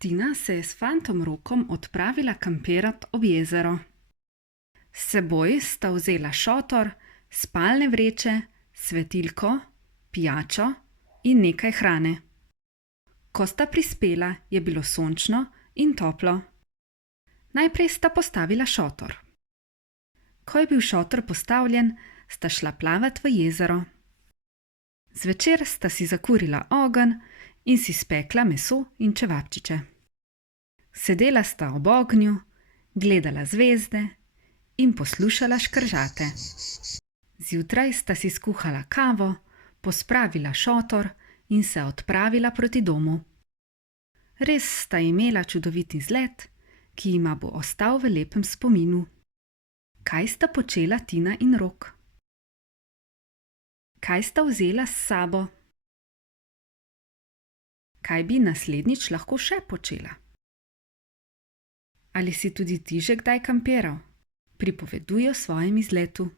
Tina se je s fantom Rokom odpravila kampirat ob jezero. S seboj sta vzela šotor, spalne vreče, svetilko, pijačo in nekaj hrane. Ko sta prispela, je bilo sončno in toplo. Najprej sta postavila šotor. Ko je bil šotor postavljen, sta šla plavat v jezero. Zvečer sta si zakurila ogenj in si spekla meso in čevapčiče. Sedela sta ob ognju, gledala zvezde in poslušala škržate. Zjutraj sta si skuhala kavo, pospravila šotor in se odpravila proti domu. Res sta imela čudovit izlet, ki jima bo ostal v lepem spominu. Kaj sta počela Tina in Rok? Kaj sta vzela s sabo? Kaj bi naslednjič lahko še počela? Ali si tudi ti že kdaj kampiral? Pripoveduj o svojem izletu.